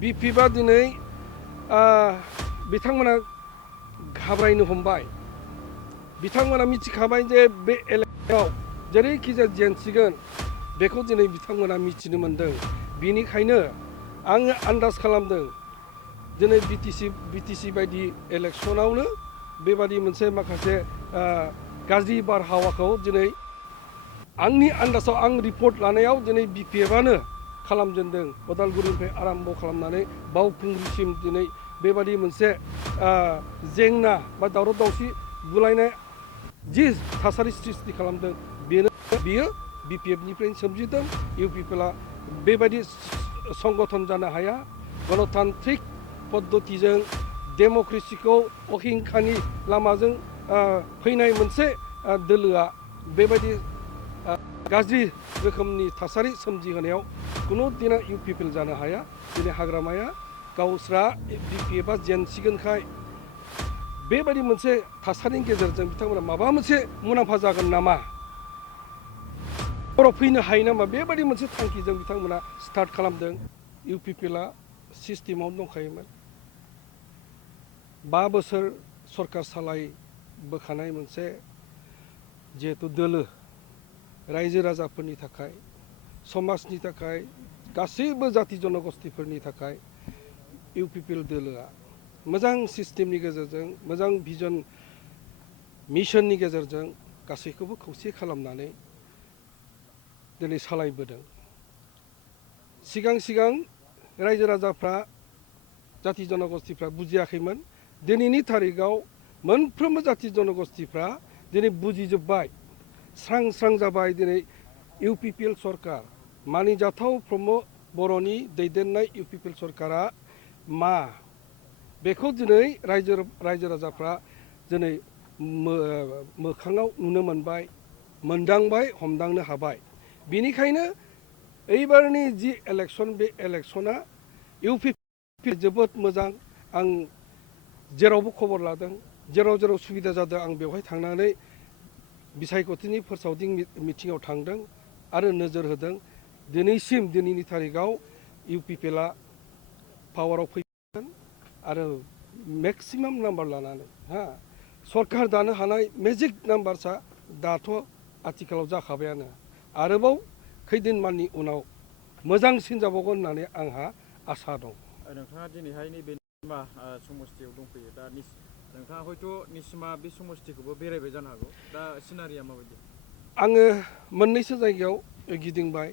बिपिएफआ दिनै बिथांमोना घाबरायनो हमबाय। बिथांमोना मिथिखाबाय जे बे इलेक्शनाव जेरैखिजाया जेनसिगोन बेखौ दिनै बिथांमोना मिथिनो मोन्दों। बिनिखायनो आङो आन्दाज खालामदों दिनै बिटिसि बायदि इलेक्शनावनो बेबादि मोनसे माखासे गाज्रि बारहावाखौ दिनै आंनि आन्दाजाव आं रिपर्ट लानायाव दिनै बिपिएफआनो खालामजेनदों। उदालगुरिनिफ्राय आराम्भ खालामनानै बावखुंग्रिसिम दिनै बेबादि मोनसे जेंना बा दावराव दावसि बुलायनाय जि थासारि सृष्टि खालामदों बियो बिपिएफनिफ्रायनो सोमजिदों। इउपिपिएलआ बेबायदि संगठन जानो हाया। गणतान्त्रिक पद्धतिजों डेम'क्रेसिखौ अहिंसानि लामाजों फैनाय मोनसे दोलोआ बेबायदि गाज्रि रोखोमनि थासारि सोमजिहोनायाव कुनु दिना इउपिपिएल जानो हाया। दिनै हाग्रामाया गावस्रा बिपिएफआ जेनसिगोनखाय बेबायदि मोनसे थासारिनि गेजेरजों बिथांमोना माबा मोनसे मुलाम्फा जागोन नामा, खराव फैनो हायो नामा, बेबायदि मोनसे थांखिजों बिथांमोना स्टार्ट खालामदों। इउपिपिएलआ सिस्टेमावनो दंखायोमोन। 5 बोसोर सरकार सालायबोखानाय मोनसे जिहेतु दोलो रायजो राजाफोरनि थाखाय, समाजनि थाखाय, गासैबो जाति जनगोष्ठीफोरनि थाखाय इउपिपिएल दोलोआ मोजां सिस्टेमनि गेजेरजों, मोजां भिजन मिशननि गेजेरजों गासैखौबो खौसे खालामनानै दिनै सालायबोदों। सिगां रायजो राजाफ्रा, जाति जनगोष्ठीफ्रा बुजियाखैमोन। दिनैनि थारिखआव मोनफ्रोमबो जाति जनगोष्ठीफ्रा दिनै बुजिजोब्बाय, स्रां जाबाय। दिनै इउपिपिएल सरकार, मानिजाथाव प्रमद बर'नि दैदेननाय इउपिपिएल सरकारा मा, बेखौ दिनै रायजो राजाफ्रा दिनै मोखाङाव नुनो मोनबाय, मोनदांबाय, हमदांनो हाबाय। बिनिखायनो एइबारनि जि इलेक्शन, बे इलेक्शना इउपिपिएल जोबोद मोजां। आं जेरावबो खबर लादों, जेराव सुबिदा जादों आं बेवहाय थांनानै बिसायख'थिनि फोसावदिं मिटिङाव थांदों आरो नोजोर होदों। दिनैनि थारिखआव इउपिपिएलआ पावाराव फैगोन आरो मेक्सिमाम नाम्बार लानानै सरकार दानो हानाय मेजिक नाम्बारसा दाथ' आथिखालाव जाखाबायानो। आरोबाव खैदिनमाननि उनाव मोजांसिन जाबावगोन होननानै आंहा आसा दं। नोंथाङा दिनैहाय नैबे निसिमा समस्थियाव दंफैयो। दा नोंथाङा हयथ' निसिमा बे समस्थिखौबो बेरायबाय जानो हागौ। दा सिनारिया माबायदि? आङो मोननैसो जायगायाव गिदिंबाय।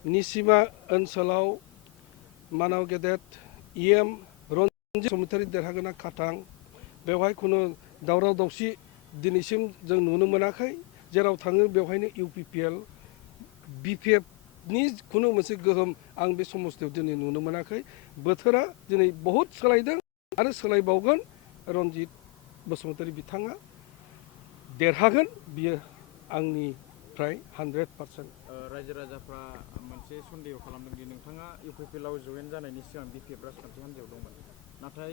निसिमा ओनसोलाव मानाव गेदेर इएम रन्जित बसुमतारी देरहागोना खाथां, बेवहाय खुनु दावराव दावसि दिनैसिम जों नुनो मोनाखै। जेराव थाङो बेवहायनो इउपिपिएल, बिपिएफनि खुनु मोनसे गोहोम आं बे समस्थियाव दिनै नुनो मोनाखै। बोथोरा दिनै बहुद सोलायदों आरो सोलायबावगोन। रन्जित बसुमतारी बिथाङा देरहागोन, बियो आंनिफ्राय 100%। रायजो राजाफ्रा मोनसे सन्देह खालामदों दि नोंथाङा इउपिपिएलआव जयेन जानायनि सिगां बिपिएफ राजखान्थि हान्जायाव दंमोन। नाथाय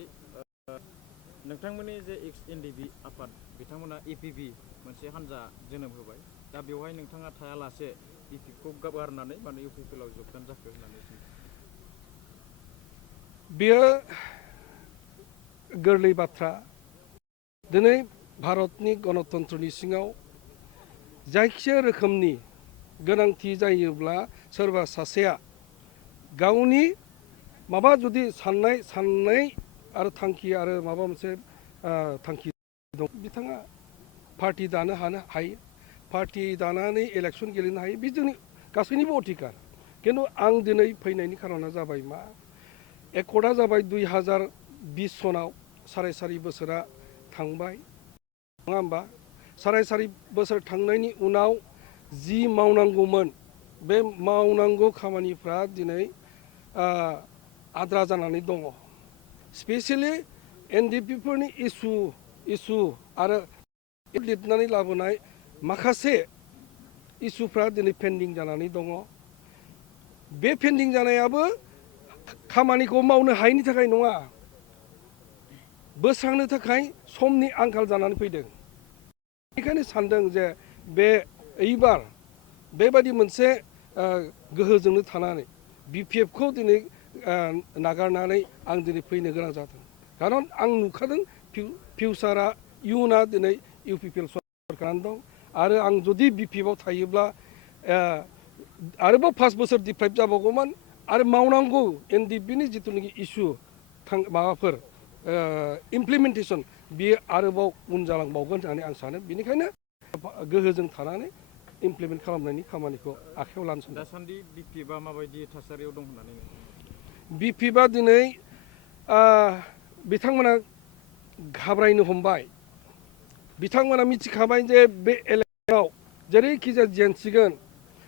नोंथांमोननि जे एक्स एनडिपि आफाद, बिथांमोना एपिबि मोनसे हान्जा जोनोम होबाय। दा बेवहाय नोंथाङा थायालासे बिपिएफखौ गारनानै माने इउपिपिएलआव जगदान जाखो होननानै सोंदों। बेयो गोरलै बाथ्रा। दिनै भारतनि गणतन्त्रनि सिङाव जायखिजाया रोखोमनि गोनांथि जायोब्ला सोरबा सासेया गावनि माबा जुदि साननाय आरो थांखि आरो माबा मोनसे थांखि दं, बिथाङा पार्टि दानो हायो, पार्टि दानानै इलेक्शन गेलेनो हायो। बे जोंनि गासैनिबो अधिकार। खिन्थु आं दिनै फैनायनि खारना जाबाय मा, एकर्डआ जाबाय 2020 सनाव 4.5 बोसोरा थांबाय, नङा होमबा? 4.5 बोसोर थांनायनि उनाव जि मावनांगौमोन, बे मावनांगौ खामानिफ्रा दिनै आद्रा जानानै दङ। स्पेसियेलि एनडिपिफोरनि इसु आरो लिरनानै लाबोनाय माखासे इसुफ्रा दिनै पेन्डिं जानानै दङ। बे पेन्डिं जानायाबो खामानिखौ मावनो हायैनि थाखाय नङा, बोस्रांनो थाखाय समनि आंखाल जानानै फैदों। बेनिखायनो सानदों जे एइबार बेबायदि मोनसे गोहोजोंनो थानानै बिपिएफखौ दिनै नागारनानै आं दिनै फैनो गोनां जादों खारन आं नुखादों फिउचारा इयुना दिनै इउपिपिएल सरकारानो दं आरो आं जुदि बिपिएफआव थायोब्ला आरोबाव 5 बोसोर डिप्राइभ जाबावगौमोन आरो मावनांगौ एनडिपिनि जिथुनाखि इसु माबाफोर इमप्लिमेन्टेसन बियो आरोबाव उन जालांबावगोन होननानै आं सानो बेनिखायनो गोहोजों थानानै इमप्लिमेन्ट खालामनायनि खामानिखौ आखायाव लानो सानदों। दासान्दि बिपिएफआ माबायदि थासारियाव दं होननानै बिपिएफआ दिनै बिथांमोना घाबरायनो हमबाय बिथांमोना मिथिखाबाय जे बे इलेक्सनाव जेरैखिजाया जेनसिगोन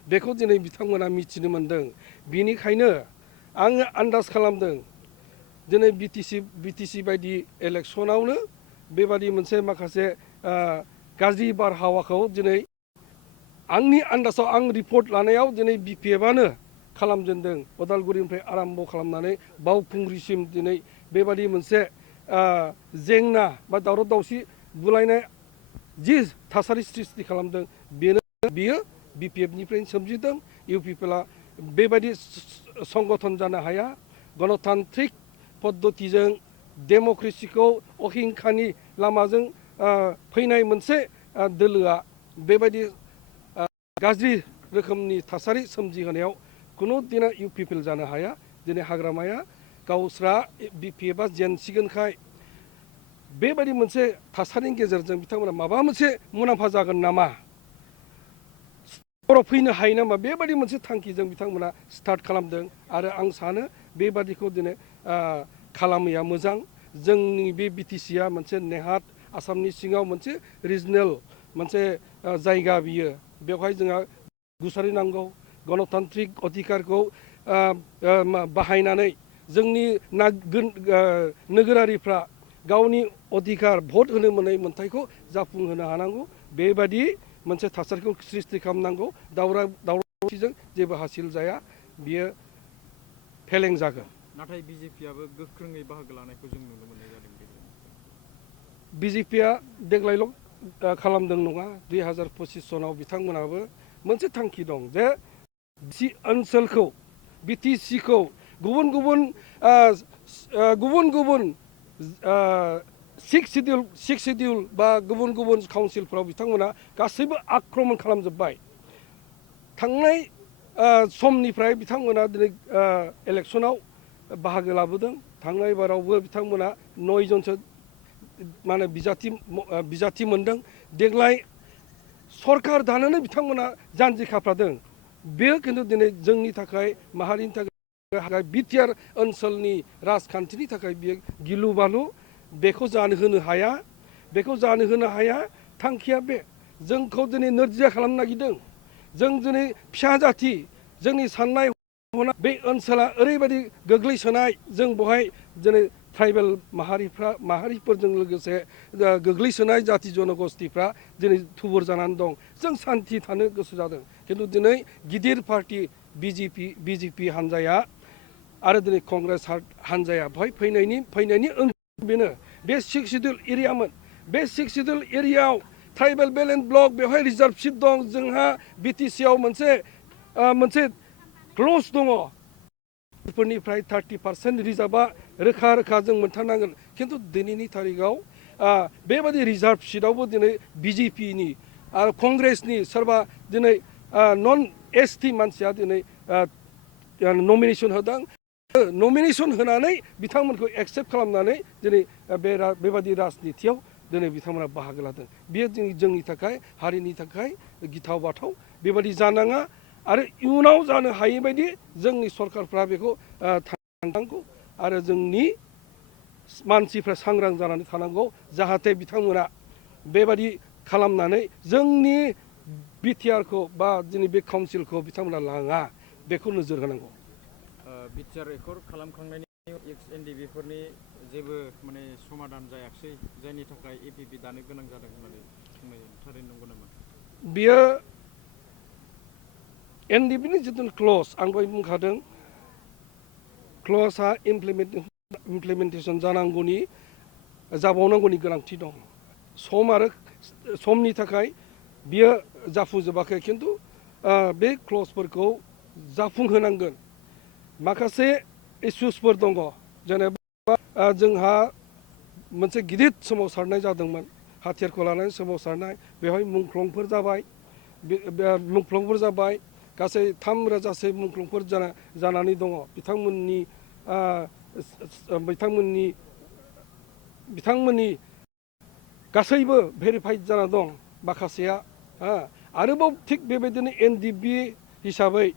बेखौ दिनै बिथांमोना मिथिनो मोन्दों बिनिखायनो आङो आन्दाज खालामदों दिनै बिटिसि बायदि इलेक्सनावनो बेबादि मोनसे माखासे गाज्रि बारहावाखौ दिनै आंनि आन्दाजाव आं रिपर्ट लानायाव दिनै बिपिएफआनो खालामजेनदों उदालगुरिनिफ्राय आराम्भ खालामनानै बावखुंग्रिसिम दिनै बेबादि मोनसे जेंना बा दावराव दावसि बुलायनाय जि थासारि सृष्टि खालामदों बियो बिपिएफनिफ्रायनो सोमजिदों इउपिपिएलआ बेबायदि संगठन जानो हाया गणतान्त्रिक पद्धतिजों डेम'क्रेसिखौ अहिंसानि लामाजों फैनाय मोनसे दोलोआ बेबायदि गाज्रि रोखोमनि थासारि सोमजिहोनायाव खुनु दिना इउपिपिएल जानो हाया दिनै हाग्रामाया गावस्रा बिपिएफआ जेनसिगोनखाय बेबायदि मोनसे थासारिनि गेजेरजों बिथांमोना माबा मोनसे मुलाम्फा जागोन नामा खर' फैनो हायो नामा बेबायदि मोनसे थांखिजों बिथांमोना स्टार्ट खालामदों आरो आं सानो बेबादिखौ दिनै खालामैया मोजां जोंनि बे बिटिसिआ मोनसे नेहात आसामनि सिङाव मोनसे रिजनेल मोनसे जायगा बियो बेवहाय जोंहा गुसारि नांगौ गणतान्त्रिक अधिकारखौ बाहायनानै जोंनि नोगोरारिफ्रा गावनि अधिकार भट होनो मोननाय मोन्थायखौ जाफुंहोनो हानांगौ बेबादि मोनसे थासारिखौ सृष्टि खालामनांगौ दावराव-दावसिजों जेबो हासिल जाया बियो फेलें जागोन। नाथाय बिजेपिआबो गोख्रोङै बाहागो लानायखौ जों नुनो मोननाय जादों। बिजेपिआ देग्लायल' खालामदों नङा 2025 सनाव बिथांमोनाबो मोनसे थांखि दं जे ओनसोलखौ बिटिसिखौ गुबुन गुबुन सिक्स सिडिउल बा गुबुन गुबुन काउन्सिलफ्राव बिथांमोना गासैबो आक्रमण खालामजोब्बाय थांनाय समनिफ्राय बिथांमोना दिनै इलेक्सनाव बाहागो लाबोदों थांनाय बारावबो बिथांमोना 9 जनसो माने बिजाथि मोनदों देग्लाय सरकार दानोनो बिथांमोना जानजि खाफ्रादों बेयो खिन्थु दिनै जोंनि थाखाय माहारिनि थाखाय बिटिआर ओनसोलनि राजखान्थिनि थाखाय बियो गिलु बालु बेखौ जानो होनो हाया थांखिया बे जोंखौ दिनै नोरजिया खालामनो नागिरदों जों दिनै फिसा जाथि जोंनि साननाय हनाय बे ओनसोला ओरैबायदि गोग्लैसोनाय जों बेवहाय दिनै ट्राइबेल माहारिफोरजों लोगोसे गोग्लैसोनाय जाथि जनगोष्ठीफ्रा दिनै थुबुर जानानै दं जों सान्थि थानो गोसो जादों खिन्थु दिनै गिदिर पार्टि बिजेपि हान्जाया आरो दिनै कंग्रेस हान्जाया बेवहाय फैनायनि बेनो बे 6 सिडिउल एरियामोन बे 6 सिडिउल एरियायाव ट्राइबेल बेल्ट एन्ड ब्लक बेवहाय रिजार्भ सिट दं जोंहा बिटिसिआव मोनसे क्ल'ज दङ फोरनिफ्राय 30% रिजार्भआ रोखा जों मोनथारनांगोन खिन्थु दिनैनि थारिखआव बेबादि रिजार्भ सिटआवबो दिनै बिजेपिनि आरो कंग्रेसनि सोरबा दिनै नन एसटि मानसिया दिनै नमिनेसन होदों नमिनेसन होनानै बिथांमोनखौ एक्सेप्ट खालामनानै दिनै बेबादि राजनितियाव दिनै बिथांमोना बाहागो लादों बेयो जोंनि थाखाय हारिनि थाखाय गिथाव बाथाव बेबादि जानाङा आरो इयुनाव जानो हायै बायदि जोंनि सरकारफ्रा बेखौ थांनांगौ आरो जोंनि मानसिफ्रा सांग्रां जानानै थानांगौ जाहाथे बिथांमोना बेबादि खालामनानै जोंनि बिटिआरखौ बा जोंनि बे काउन्सिलखौ बिथांमोना लाङा बेखौ नोजोर होनांगौ। बिटिआर एकर्ड खालामखांनायनि एक्स एनडिबिफोरनि जेबो माने समाधान जायाखिसै जायनि थाखाय एपिपि दानो गोनां जादों होननानै बुंनाय थारैनो नंगौ नामा? बियो एनडिबिनि जिथु क्ल'ज आं दहाय बुंखादों क्ल'जआ इमप्लिमेन्टेसन जाबावनांगौनि गोनांथि दं समनि थाखाय बियो जाफुंजोबाखै खिन्थु बे क्ल'जफोरखौ जाफुंहोनांगोन माखासे इसुसफोर दङ जेनेबा जोंहा मोनसे गिदिर सोमावसारनाय जादोंमोन हाथियारखौ लानानै सोमावसारनाय बेवहाय मुंख्लंफोर जाबाय मुंख्लंफोर जाबाय गासै 3,000सो मुंख्लंफोर जानानै दङ बिथांमोननि गासैबो भेरिफाइड जाना दं माखासेया आरोबाव थिग बेबायदिनो एनडिबि हिसाबै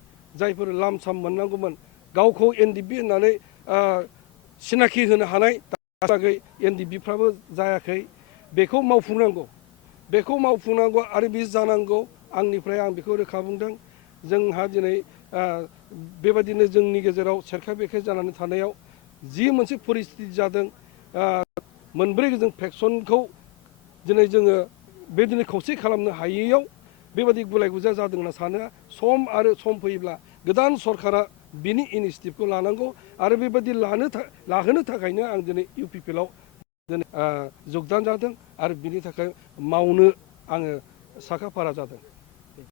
जायफोर लाम साम मोननांगौमोन गावखौ एनडिबि होननानै सिनाखि होनो हानाय दासिमहालागै एनडिबिफ्राबो जायाखै बेखौ मावफुंनांगौ आरो बे जानांगौ आंनिफ्राय आं बेखौ रोखा बुंदों जोंहा दिनै बेबायदिनो जोंनि गेजेराव सेरखाय बेरखाय जानानै थानायाव जि मोनसे परिस्थिति जादों मोनब्रै जों फेक्सनखौ दिनै जोङो बेदिनो खौसे खालामनो हायैयाव बेबायदि गुलाय गुजाय जादों होनना सानो सम फैयोब्ला गोदान सरकारा बिनि इनिसियेटिभखौ लानांगौ आरो बेबायदि लाहोनो थाखायनो आं दिनै इउपिपिएलआव दिनै जगदान जादों आरो बिनि थाखाय मावनो आङो साखा फारा जादों